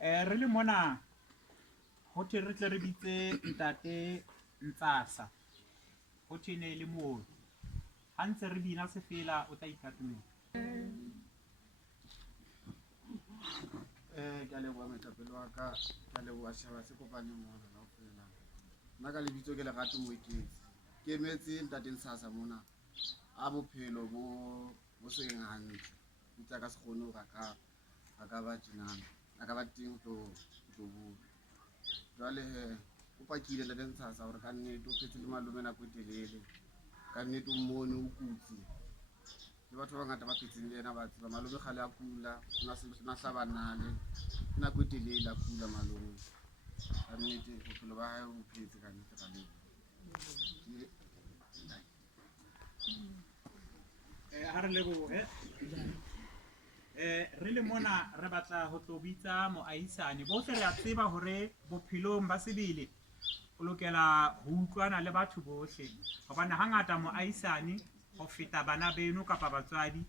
Re le mona ho thwe re tle re bitse ntate Ntsasa ho thwe ne le moo ha ntse re bina se fela o tla ikatumela. Ke a leboha moetapele wa ka, ke a leboha setjhaba se kopaneng mona kaofela. Nna ka lebitso ke Lerato Moeketsi, ke emetse ntate Ntsasa mona a bophelo bo seng hantle. Itse a ka se kgone hore a ka ba tjenana, a ka ba teng ho tlo bua. Jwale hee o pakile ntate Ntsasa hore ka nnete o phetse le malome nako e telele, ka nnete o mmone o kutsi. Le batho ba bangata ba phetseng le yena ba tseba malome kgale a kula, o na hlabanale ke nako e telele a kula malome. Ka nnete bophelo ba hae bo phetse ka nnete ka lebo. Ha re lebohe. Re le mona re batla ho tlo bitsa moahisane. Bohle re a tseba hore bophelong ba sebele o lokela ho utlwana le batho bohle, hobane hangata moahisane ho feta bana beno kapa batswadi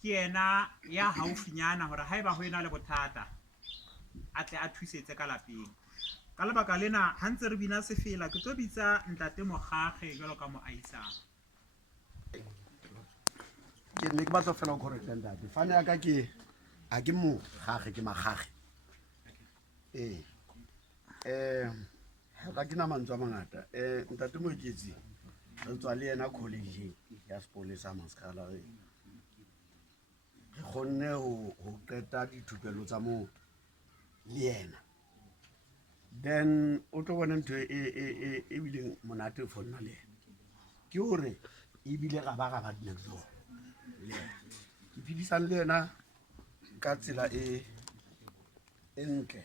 ke yena ya haufinyana hore haeba ho ena le bothata a tle a thusetse ka lapeng. Ka lebaka lena ha ntse re bina se fela ke tlo bitsa ntate Mokgakge jwalo ka moahisane. Ke ne ke batla fela ho correcta ntate. Fane ya ka ke ha ke Mokgakge ke Makgakge. Ha ke na mantswe a mangata. Ntate Moeketsi re tswa le yena college ya sepolesa Maskala re kgonne ho qeta dithupelo tsa moo le yena. Then o tlo bona ntho e bileng monate for nna le yena ke hore ebile ra ba next door le ke phedisang le yena ka tsela e ntle,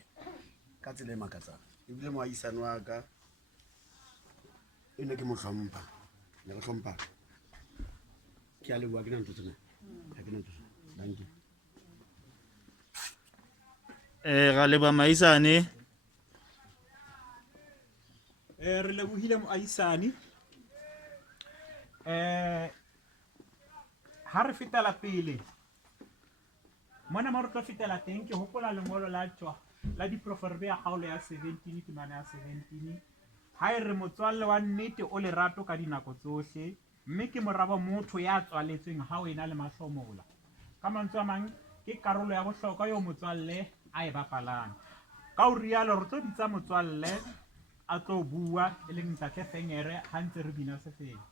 ka tsela e makatsang. Ebile moahisane wa ka e ne ke mo hlompha, ne re hlompha. Ke a leboha, ke na ntho tsena ha ke na ntho. Thank you. Ra leboha moahisane. Re lebohile moahisane. Ha re fetela pele mona mo re tlo fetela teng ke hopola lengolo la tswa la diproferbe ya kgaolo ya 17 ke mana ya 17 ha re motswalle wa nnete o lerato ka dinako tsohle, mme ke morabo motho ya tswaletsweng ha o ena le mahlomola. Ka mantswe a mang ke karolo ya bohlokwa yo motswalle a e bapalang. Ka ho rialo re tlo bitsa motswalle a tlo bua e leng ntate Fengere ha ntse re bina se fela.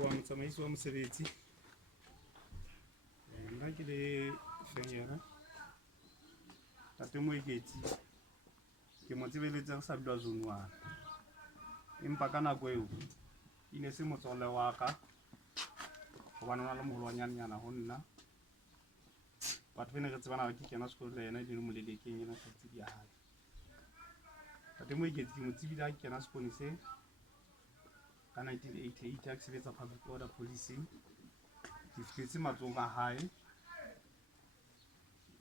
Motsamaisi wa mosebetsi nna ke le Fengere ntate Moeketsi ke mo tsebeletse re sa dula zone 1, empa ka nako eo e ne se motswalle wa ka hobane ona le moholwanyana ho nna. Batho ba ne re tsebana ke kena sekolo le yena di le molelekeng yena sa tsebi ya hae. Ntate Moeketsi ke mo tsebile ha ke kena sekolo se ka 1988 ha ke sebetsa public order policing. Ke fihletse matsohong a hae.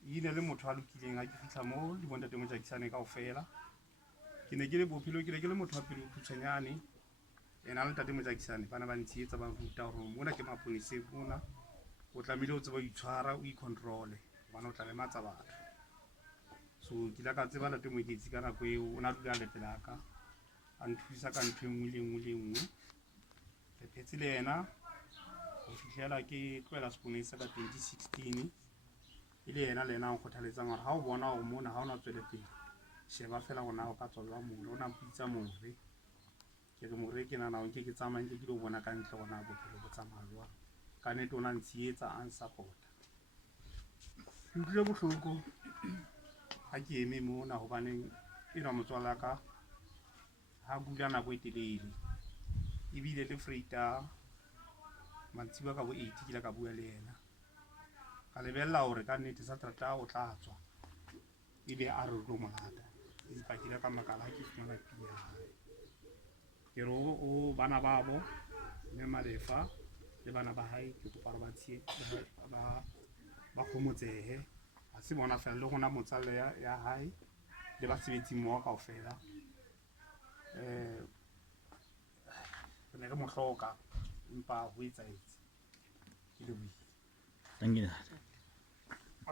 Ile le motho a lokileng ha ke fihla moo di bontate Mojakisane kaofela. Ke ne ke le bophelo, ke ne ke le motho wa pelo khutshwanyane. Ena le ntate Mojakisane bana ba ntshietsa ba ruta hore mona ke maponeseng mona o tlamehile o tseba ho itshwara, o i-control hobane o tla lematsa batho. So ke la ka tseba ntate Moeketsi ka nako eo o na dula le pela ka a nthusa ka ntho e nngwe le nngwe le nngwe. Ke phetse le yena ho fihlela ke tlohela seponesa ka 2016. Ile yena le yena o kgothaletsang hore ha o bona hore mona ha ona tswele pele sheba fela hore na o ka tswella mona, o na pitsa more. Ke re more ke nana o nke ke tsamaya nke ke lo bona ka ntle hore na bophelo bo tsamaya jwang. ka nnete o na ntsheetsa a nsupporta. Ke utlwile bohloko ha ke eme mona hobaneng enwa motswala ka ha kula nako e telele ebile le Freitag mantsiba ka bo 8 ke la ka bua le yena ka lebella hore ka nnete Saterdag o tla tswa ebe a re tlo molata empa ke la ka makala ha ke fumana pia ke ro o bana babo le Malefa le bana ba hae ke kopa re ba tshie ba khomotsehe ha se bona fela le gona motsalle ya hae le ba sebetsi mmoho kaofela ne re mo hloka empa ho etsaetse ke le bui. Thank you.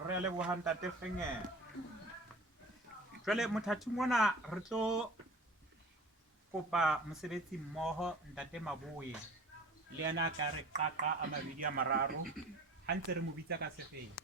Re le bohanta te fenge jwale mothathing mona re tlo kopa mosebetsi mmoho ntate Maboe le yena ka re qaqa a mabedi a mararo ha ntse re mo bitsa ka sefeng.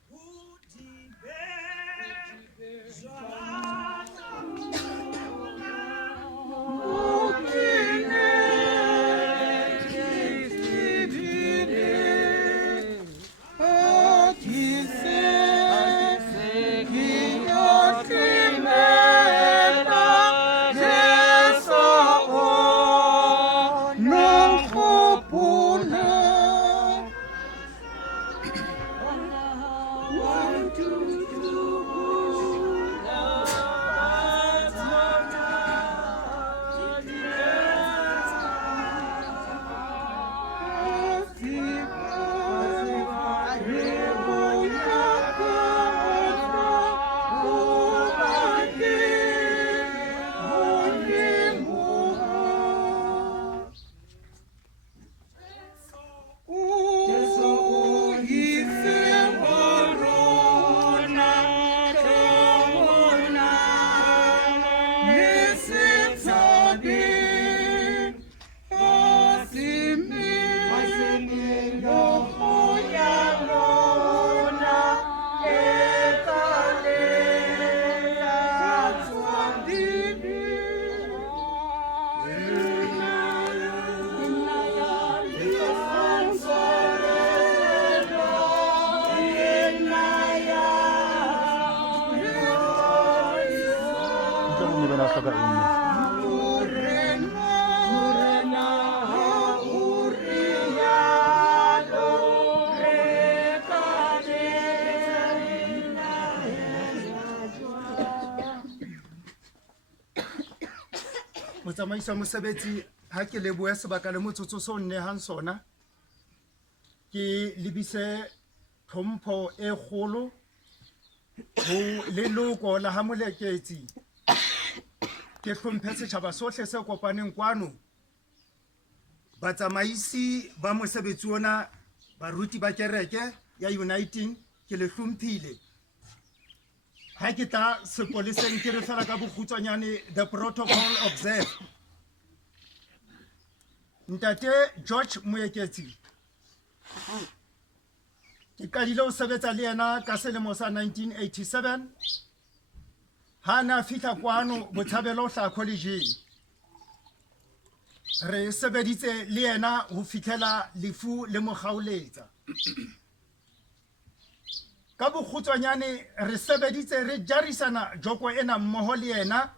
Motsamaisa mosebetsi ha ke lebohe sebaka le motsotso so nnehang sona ke lebise tlhompho e kgolo ho leloko la ha Moeketsi ke hlomphe setjhaba sohle se kopaneng kwano batsamaisi ba mosebetsi ona baruti ba kereke ya Uniting ke le hlomphile ha ke tla sepoleseng ke re fela ka bokgutswanyane the protocol observe. Ntate George Moeketsi ke qadile ho sebetsa le yena ka selemo sa 1987 ha na fihla kwano Botshabelo hla college re sebeditse le yena ho fihlela lefu le mo kgaoletsa ka bokgutswanyane re sebeditse re jarisana joko ena mmoho le yena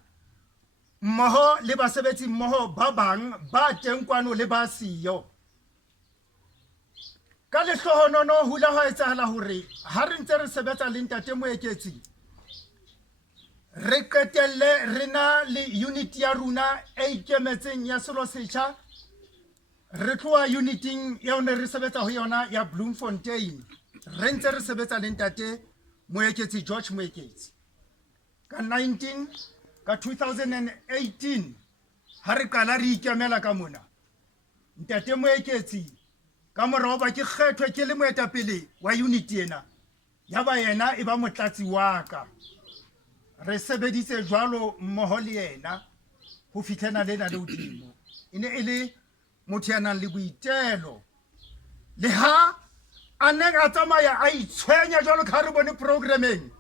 mmoho le basebetsi mmoho ba bang ba teng kwano le ba siyo ka lehlohonono hula ha etsahala hore ha re ntse re sebetsa le ntate Moeketsi re qetelle re na le unit ya runa e ikemetseng ya selo setjha re tloa uniting ya ona re sebetsa ho yona ya Bloemfontein re ntse re sebetsa le ntate Moeketsi George Moeketsi ka 2018 ha re qala re ikemela ka mona ntate Moeketsi ka morao ba ke kgethwe ke le moetapele wa unit ena ya ba yena e ba motlatsi wa ka re sebeditse jwalo mmoho le yena ho fitlhena lena le hodimo ene e le motho ya nang le boitelo le ha a ne a tsamaya a itshwenya jwalo ka re bone programming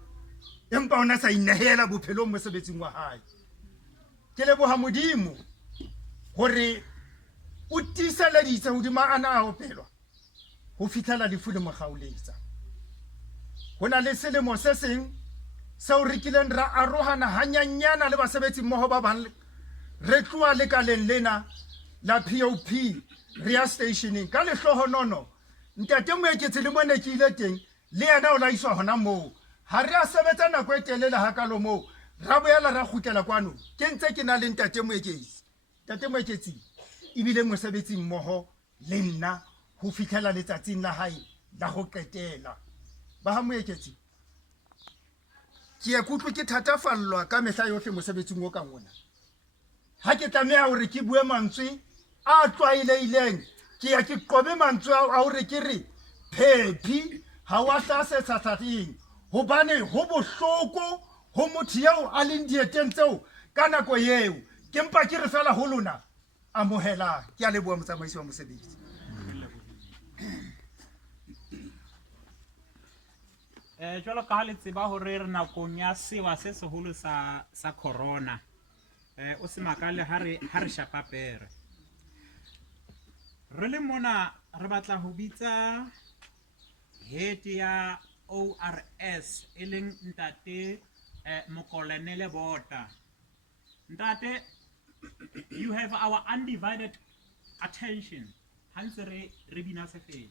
empa ona sa inehela bophelong mosebetsing wa hae ke leboha modimo hore o tiiseleditse hodima ana a opelwa ho fitlhela lefu le mo kgaoletsa. Ho na le selemo se seng seo re kileng ra arohana hanyanyana le basebetsi mmoho ba bang re tloa lekaleng lena la POP re ya stationeng ka lehlohonono. Ntate Moeketsi le mone ke ile teng le yena o la iswa hona moo. Ha re a sebetsa nako e telele hakalo moo. Ra boela ra kgutlela kwano ke ntse ke na le Ntate Moeketsi. Ntate Moeketsi ebile mosebetsi mmoho le nna ho fitlhela letsatsing la hae la ho qetela. Ba ha Moeketsi ke ya kutlwe ke thatafallwa ka mehla yohle mosebetsing o kang ona. Ha ke tlameha hore ke bue mantswe a tlwaelehileng, ke ya ke qobe mantswe a hore ke re phephi ha wa hlasetsa thateng hobane ho bohloko ho motho eo a leng dieteng tseo ka nako eo. Ke mpa ke re fela ho lona amohela. Ke a leboha motsamaisi wa mosebetsi. Jwalo ka ha le tseba hore re nakong ya sewa se seholo sa corona, o se makale ha re shapa pere. Re le mona re batla ho bitsa head ya ORS e leng Ntate Mokolenele Bota. Ntate, you have our undivided attention. Hanse re bina se fela.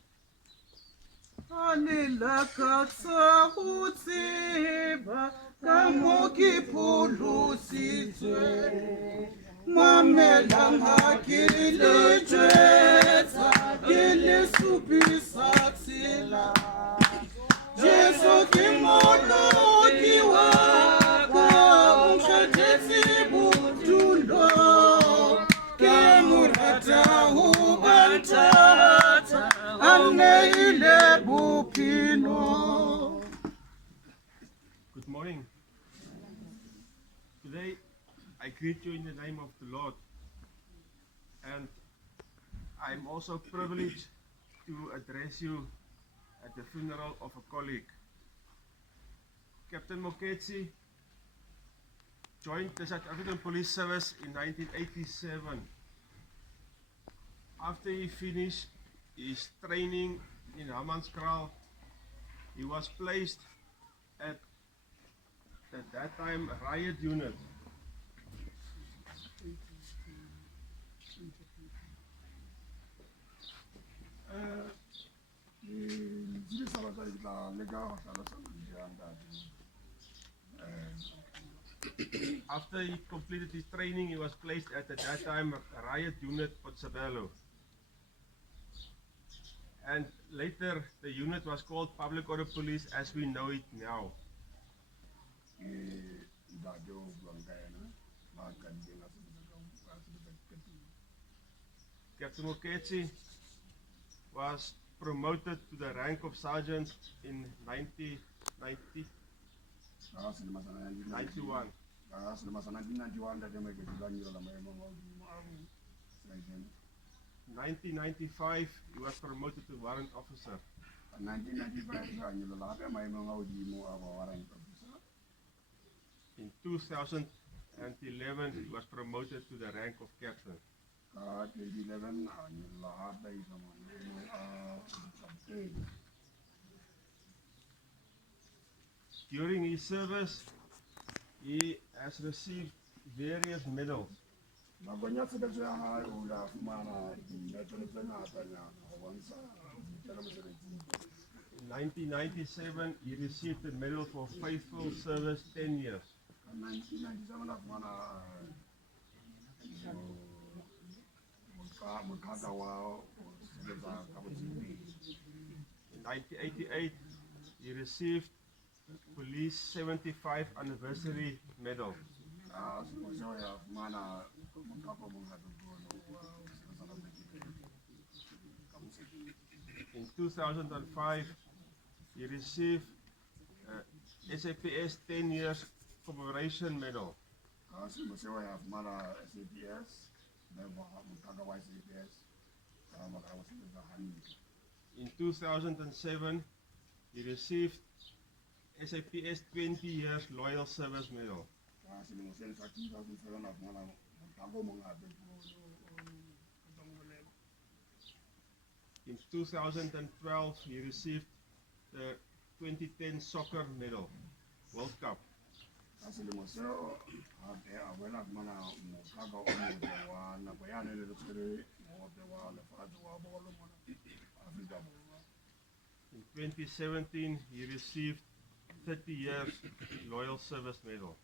Anela katsa ho tseba ka mo ke pholositswe mamelang ha ke le tjwetsa ke le supisa tsela Jesu ke molodi wa ka o kgethetse botulo ke morata ho bantata aneile bophelo. Good morning. Today I greet you in the name of the Lord, and I'm also privileged to address you at the funeral of a colleague. Captain Moeketsi joined the South African Police Service in 1987. After he finished his training in Hammanskraal, he was placed at that time a riot unit. After he completed his training, he was placed at that time a riot unit at Sabelo. And later the unit was called Public Order Police as we know it now. Captain Moeketsi was promoted to the rank of sergeant in 1991. 1995, he was promoted to warrant officer. In 2011, he was promoted to the rank of captain. During his service, he has received various medals. In 1997, he received the Medal for Faithful Service 10 years. In 1988, he received Police 75 Anniversary Medal. In 2005, he received SAPS 10 years commemoration medal. In 2007, he received SAPS 20 years loyal service medal. In 2012, he received the 2010 soccer medal, World Cup. ka selemo seo gape a boela a fumana motlaka o motle wa nako yane le le tshwere mogope wa lefatshe wa bolo mona Afrika Borwa. In 2017, he received 30 years loyal service medal.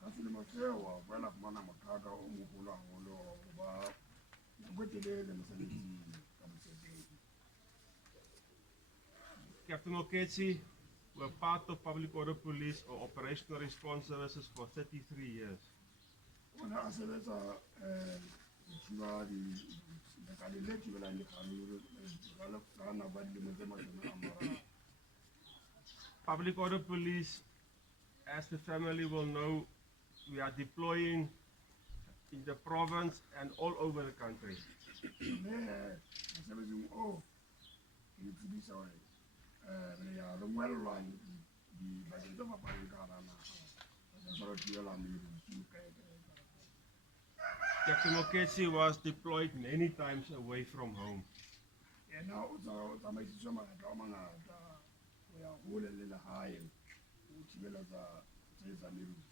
Ka selemo seo a boela a fumana motlaka o mogolo haholo wa ho ba nako e telele mosebetsing ka botshepehi. Captain Moeketsi were part of Public Order Police or Operational Response Services for 33 years. O ne a sebetsa ho thiba lekaleng le thibelang dikgaruru ka nako ya dilemo tse 30. Public Order Police, as the family will know, we are deploying in the province and all over the country. Mme mosebetsing oo ke le tsebisa hore re ya rongwellwa dibakeng tse fapaneng ka hara naha bakeng sa ho thibela merusu kae. Captain Moeketsi was deployed many times away from home. Yena o tsamaisitswe makgetlo a mangata ho ya hole le lehae ho thibela tse tsa merusu.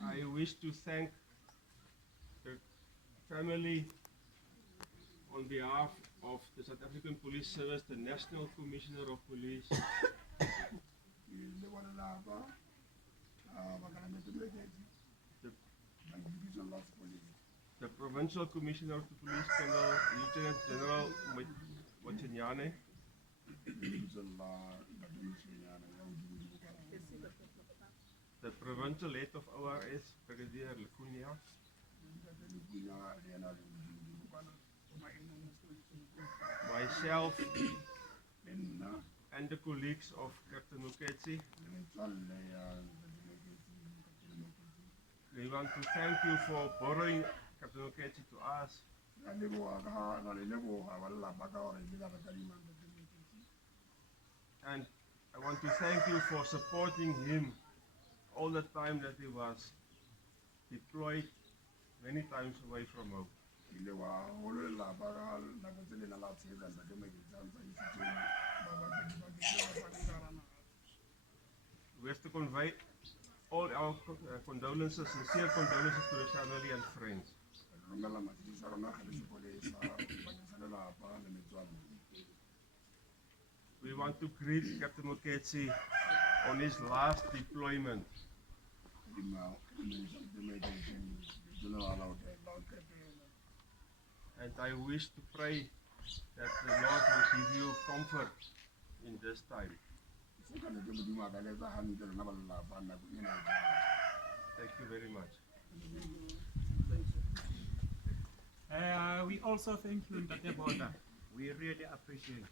I wish to thank the family on behalf of the South African Police Service, the National Commissioner of Police, Le bona lapa bakala Moeketsi the, ba division la police. the Provincial Commissioner of the Police, Colonel Lieutenant General Mochenyane, Division la Mochenyane ya hodimo kana. the Provincial Head of ORS, Brigadier Lecunia, myself, and the colleagues of Captain Moeketsi. We want to thank you for borrowing Captain Moeketsi to us. And I want to thank you for supporting him all the time that he was deployed many times away from home. We have to convey all our condolences, sincere condolences to the family and friends. We want to greet Captain Moeketsi on his last deployment. And I wish to pray that the Lord will give you comfort in this time. Thank you very much. We also thank you, Ntate Boda. We really appreciate